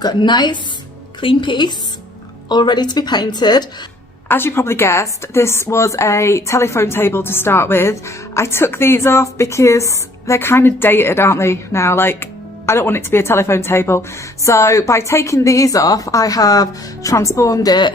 Got a nice clean piece all ready to be painted. As you probably guessed, this was a telephone table to start with. I took these off because they're kind of dated, aren't they now? Like, I don't want it to be a telephone table. So by taking these off, I have transformed it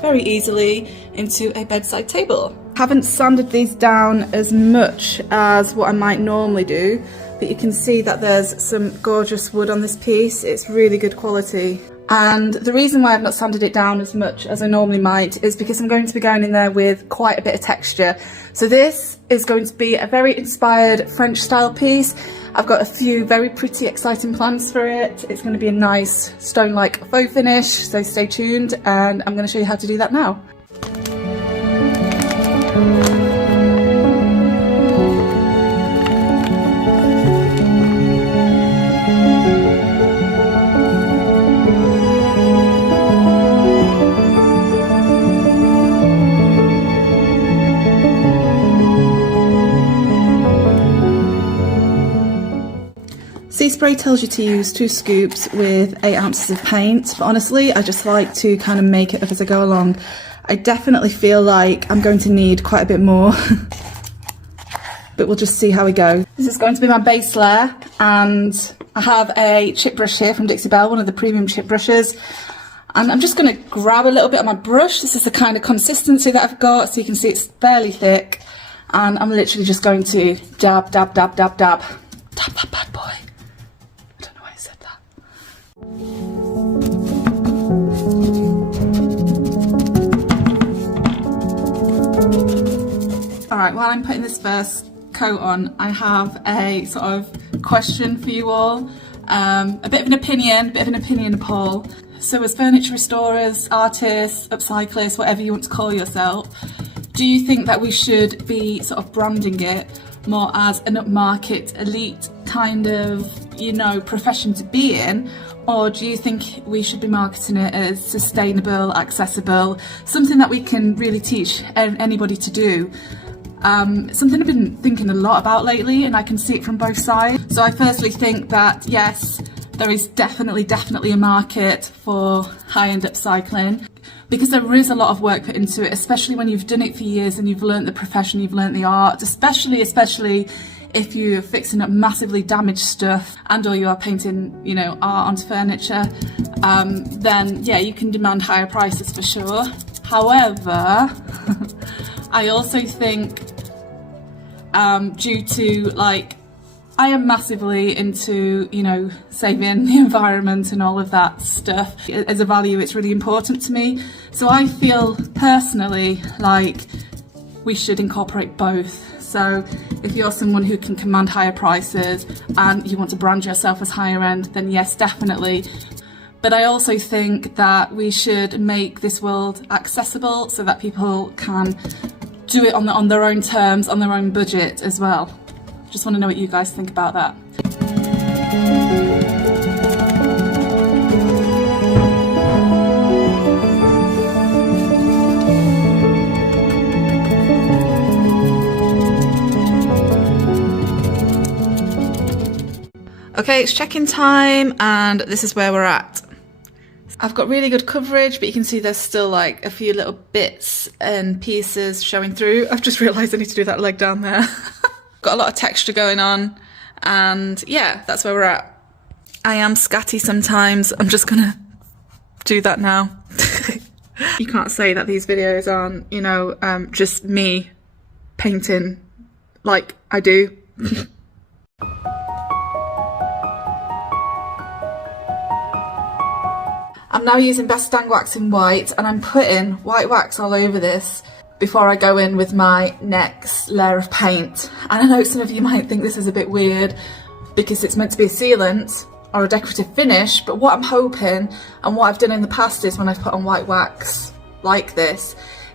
very easily into a bedside table. Haven't sanded these down as much as what I might normally do, but you can see that there's some gorgeous wood on this piece. It's really good quality. And the reason why I've not sanded it down as much as I normally might is because I'm going to be going in there with quite a bit of texture. So this is going to be a very inspired French style piece. I've got a few very pretty, exciting plans for it. It's going to be a nice stone-like faux finish, so stay tuned, and I'm going to show you how to do that now. Sea Spray tells you to use 2 scoops with 8 ounces of paint, but honestly I just like to kind of make it up as I go along. I definitely feel like I'm going to need quite a bit more, but we'll just see how we go. This is going to be my base layer, and I have a chip brush here from Dixie Belle, one of the premium chip brushes, and I'm just going to grab a little bit on my brush. This is the kind of consistency that I've got, so you can see it's fairly thick, and I'm literally just going to dab, dab, dab, dab, dab. Dab that bad boy. Alright, while I'm putting this first coat on, I have a sort of question for you all. A bit of an opinion poll. So as furniture restorers, artists, upcyclists, whatever you want to call yourself, do you think that we should be sort of branding it more as an upmarket, elite kind of, you know, profession to be in? Or do you think we should be marketing it as sustainable, accessible, something that we can really teach anybody to do? Something I've been thinking a lot about lately, and I can see it from both sides. So I firstly think that yes, there is definitely a market for high-end upcycling, because there is a lot of work put into it, especially when you've done it for years and you've learnt the profession, you've learnt the art, especially if you're fixing up massively damaged stuff and or you are painting, you know, art onto furniture, then yeah, you can demand higher prices for sure. However, I also think due to, like, I am massively into, you know, saving the environment and all of that stuff. As a value, it's really important to me. So I feel personally like we should incorporate both. So if you're someone who can command higher prices and you want to brand yourself as higher end, then yes, definitely. But I also think that we should make this world accessible so that people can do it on their own terms, on their own budget as well. Just want to know what you guys think about that. Okay, it's check-in time, and this is where we're at. I've got really good coverage, but you can see there's still like a few little bits and pieces showing through. I've just realised I need to do that leg down there. Got a lot of texture going on, and yeah, that's where we're at. I am scatty sometimes. I'm just gonna do that now. You can't say that these videos aren't, you know, just me painting like I do. I'm now using Best Dang Wax in white, and I'm putting white wax all over this before I go in with my next layer of paint. And I know some of you might think this is a bit weird, because it's meant to be a sealant or a decorative finish, but what I'm hoping and what I've done in the past is when I've put on white wax like this,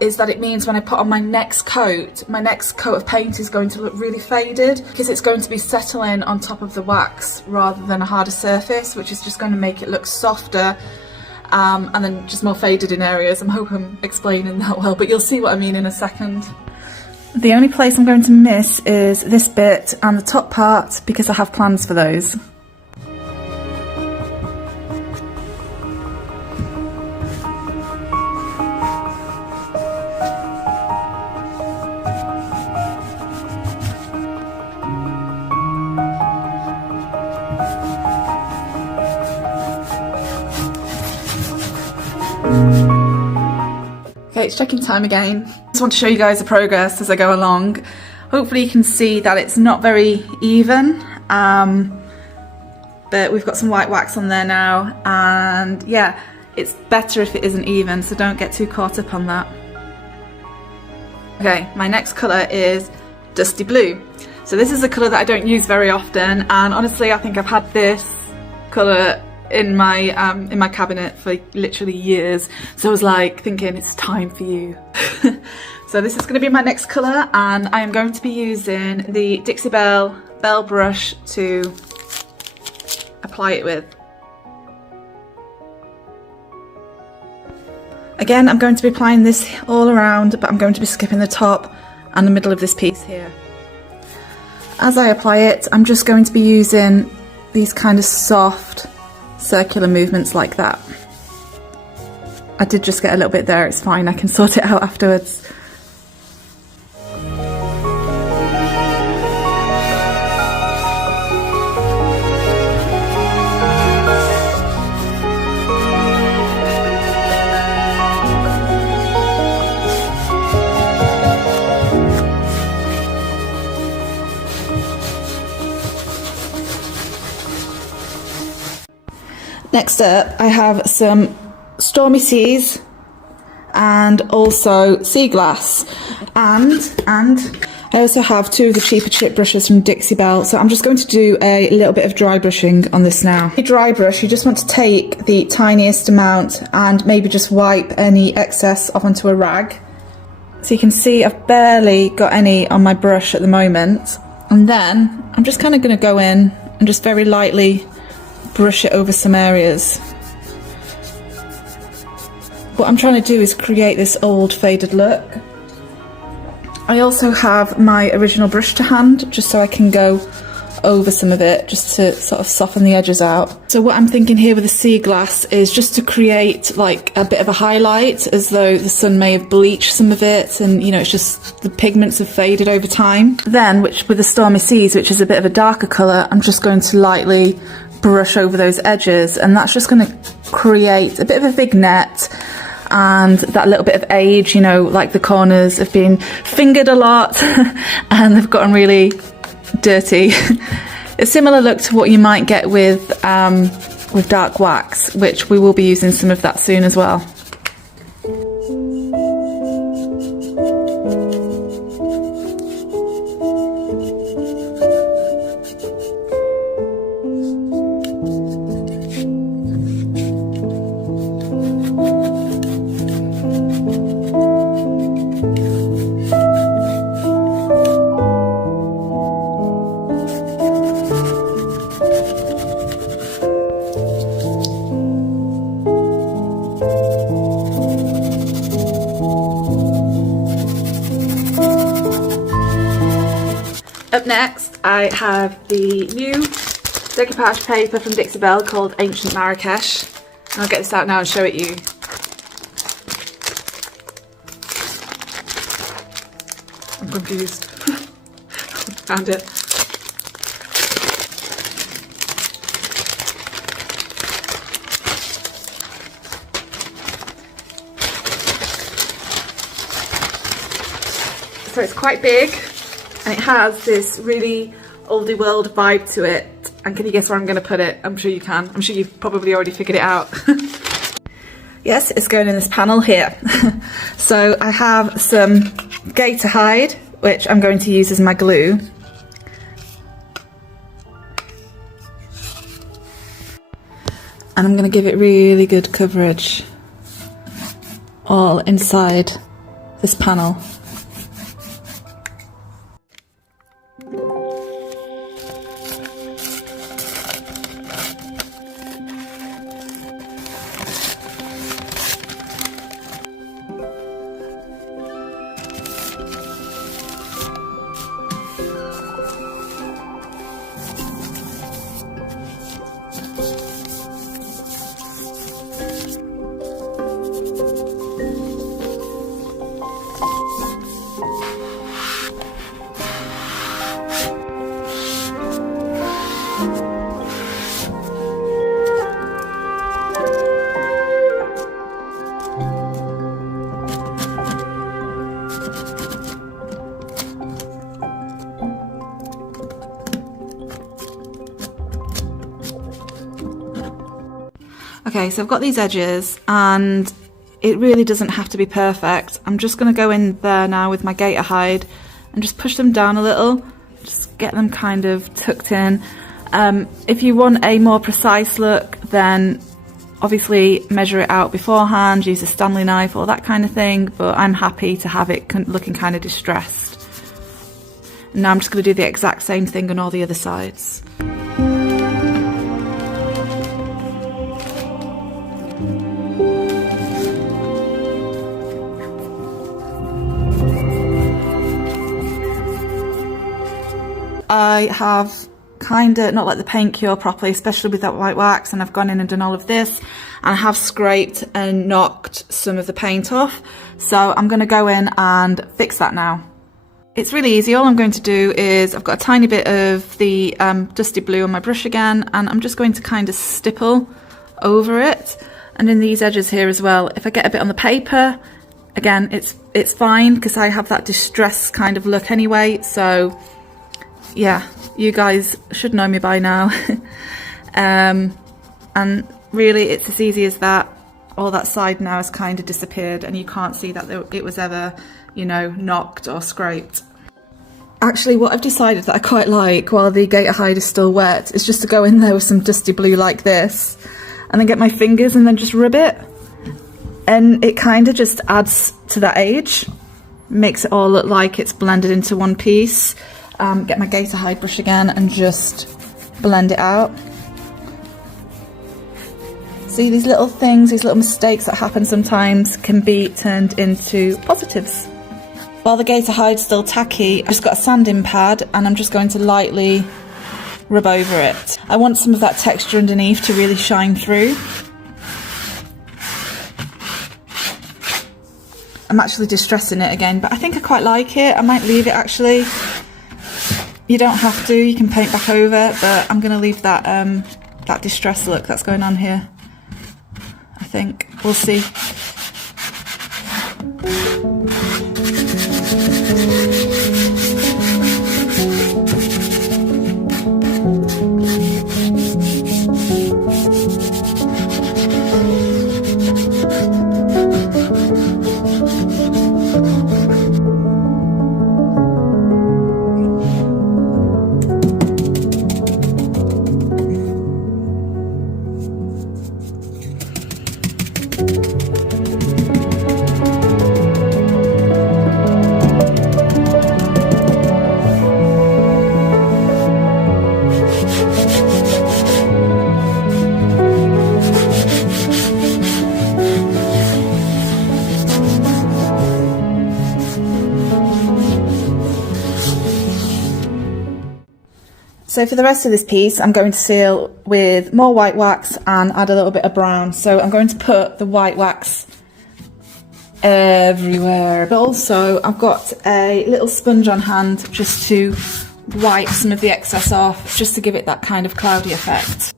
is that it means when I put on my next coat of paint is going to look really faded, because it's going to be settling on top of the wax rather than a harder surface, which is just going to make it look softer and then just more faded in areas. I'm hoping I'm explaining that well, but you'll see what I mean in a second. The only place I'm going to miss is this bit and the top part, because I have plans for those. Okay, it's check-in time again. I just want to show you guys the progress as I go along. Hopefully you can see that it's not very even, but we've got some white wax on there now, and yeah, it's better if it isn't even, so don't get too caught up on that. Okay, my next colour is Dusty Blue. So this is a colour that I don't use very often, and honestly I think I've had this colour in my cabinet for literally years, so I was like thinking it's time for you. So this is going to be my next colour, and I am going to be using the Dixie Belle brush to apply it with. Again, I'm going to be applying this all around, but I'm going to be skipping the top and the middle of this piece here. As I apply it, I'm just going to be using these kind of soft circular movements like that. I did just get a little bit there, it's fine, I can sort it out afterwards. Next up, I have some Stormy Seas and also Sea Glass, and I also have two of the cheaper chip brushes from Dixie Belle, so I'm just going to do a little bit of dry brushing on this now. A dry brush, you just want to take the tiniest amount and maybe just wipe any excess off onto a rag. So you can see I've barely got any on my brush at the moment, and then I'm just kind of going to go in and just very lightly brush it over some areas. What I'm trying to do is create this old faded look. I also have my original brush to hand, just so I can go over some of it, just to sort of soften the edges out. So what I'm thinking here with the Sea Glass is just to create like a bit of a highlight, as though the sun may have bleached some of it, and you know, it's just the pigments have faded over time. Then, with the Stormy Seas, which is a bit of a darker colour, I'm just going to lightly brush over those edges, and that's just going to create a bit of a vignette and that little bit of age, you know, like the corners have been fingered a lot and they've gotten really dirty. A similar look to what you might get with dark wax, which we will be using some of that soon as well. Up next, I have the new decoupage paper from Dixie Belle called Ancient Marrakesh. And I'll get this out now and show it you. I'm confused. Found it. So it's quite big, and it has this really oldie world vibe to it. And can you guess where I'm going to put it? I'm sure you can. I'm sure you've probably already figured it out. Yes, it's going in this panel here. So I have some gator hide, which I'm going to use as my glue. And I'm going to give it really good coverage all inside this panel. Okay, so I've got these edges and it really doesn't have to be perfect. I'm just going to go in there now with my gator hide and just push them down a little, just get them kind of tucked in. If you want a more precise look, then obviously measure it out beforehand, use a Stanley knife or that kind of thing, but I'm happy to have it looking kind of distressed. And now I'm just going to do the exact same thing on all the other sides. I have kind of not let the paint cure properly, especially with that white wax, and I've gone in and done all of this, and I have scraped and knocked some of the paint off, so I'm going to go in and fix that now. It's really easy. All I'm going to do is, I've got a tiny bit of the dusty blue on my brush again, and I'm just going to kind of stipple over it, and in these edges here as well. If I get a bit on the paper, again, it's fine because I have that distress kind of look anyway, so yeah, you guys should know me by now. And really it's as easy as that. All that side now has kind of disappeared and you can't see that it was ever, you know, knocked or scraped. Actually, what I've decided that I quite like while the gator hide is still wet is just to go in there with some dusty blue like this and then get my fingers and then just rub it, and it kind of just adds to that age, makes it all look like it's blended into one piece. Get my gator hide brush again and just blend it out. See, these little things, these little mistakes that happen sometimes can be turned into positives. While the gator hide's still tacky, I've just got a sanding pad and I'm just going to lightly rub over it. I want some of that texture underneath to really shine through. I'm actually distressing it again, but I think I quite like it. I might leave it actually. You don't have to, you can paint back over, but I'm going to leave that that distress look that's going on here. I think. We'll see. So for the rest of this piece, I'm going to seal with more white wax and add a little bit of brown. So I'm going to put the white wax everywhere, but also I've got a little sponge on hand just to wipe some of the excess off, just to give it that kind of cloudy effect.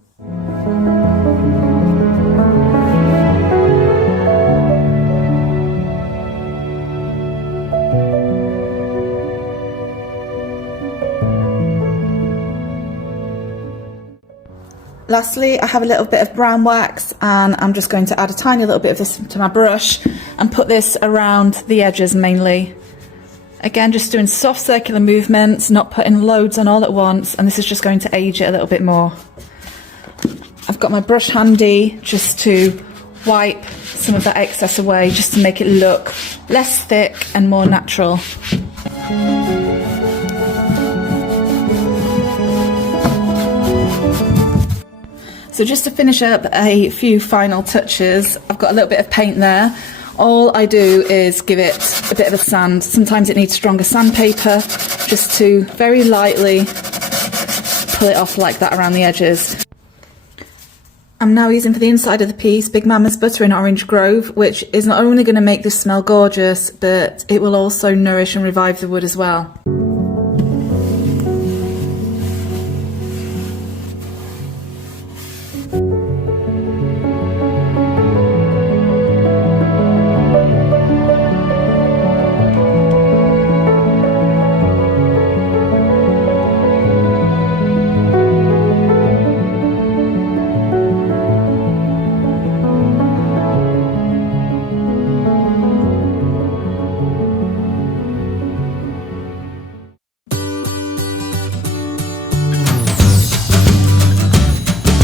Lastly, I have a little bit of brown wax and I'm just going to add a tiny little bit of this to my brush and put this around the edges mainly. Again, just doing soft circular movements, not putting loads on all at once, and this is just going to age it a little bit more. I've got my brush handy just to wipe some of that excess away, just to make it look less thick and more natural. So just to finish up a few final touches, I've got a little bit of paint there. All I do is give it a bit of a sand. Sometimes it needs stronger sandpaper, just to very lightly pull it off like that around the edges. I'm now using for the inside of the piece Big Mama's Butter in Orange Grove, which is not only going to make this smell gorgeous, but it will also nourish and revive the wood as well.